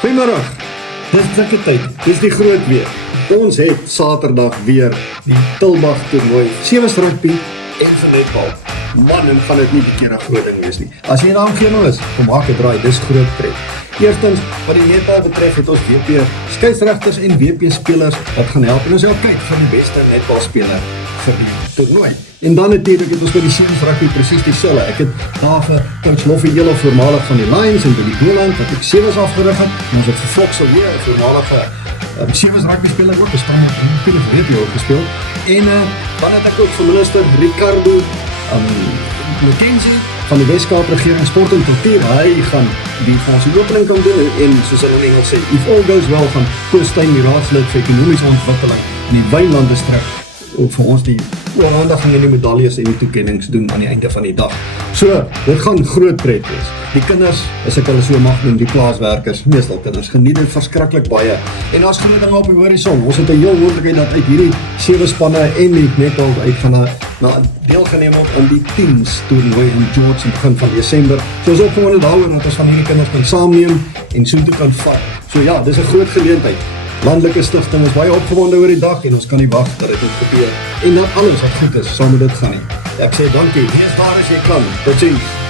Goeiemiddag, dis drinketyd, dis die groot weer. Ons het Saterdag weer die Tulbagh toernooi, 7's rugby en vir netbal. Man, en gaan dit nie die keer 'n groot ding wees nie. As jy in aangeming is, kom maak 'n draai, dis groot pret. Eerstens, wat die netbal betref, het ons WP skeieregters en WP spelers wat gaan help. En ons help kyk van die beste netbalspeler vir die toernooi. En dan natuurlijk het ons by die Sevens rugby presies dieselfde. Ek het daar vir coach Loffie Jelo, voormalig van die Lions en Billy Boland, wat ek Sevens afgerig het. En ons het vir Fox alweer, 'n voormalige Sevens rugby speler ook, bestaan in die VP ook gespeel. En dan het ek ook vir minister Ricardo McKenzie van die Weskaap regering sport en kultuur. Hy gaan die van sy opening kan doen en soos hulle in Engels sê, if all goes well, van Koos Steyn, die raadslid vir ekonomiese ontwikkeling in die Wynland distrik, ook vir ons die oorhandiging en die medaljes en die toekennings doen aan die einde van die dag. So, dit gaan groot pret wees. Die kinders, as ek hulle so mag noem, die plaaswerkers, meestal kinders, geniet dit verskriklik baie. En as genoeg dinge op die horizon, ons het 'n heel moontlikheid dat uit hierdie 7 spanne en die netbal uit gaan deelgeneem word aan die teams toernooi in George in begin van Desember. So ons opgewonde daaroor dat ons van hierdie kinders kan saamneem en so toe kan vat. So ja, dis 'n groot geleentheid. Landelike stigting is baie opgewonde oor die dag en ons kan nie wag dat dit moet gebeur. En dat alles wat goed is, saam met dit gaan nie. Ek sê dankie, wees daar as jy kan. Tot ziens.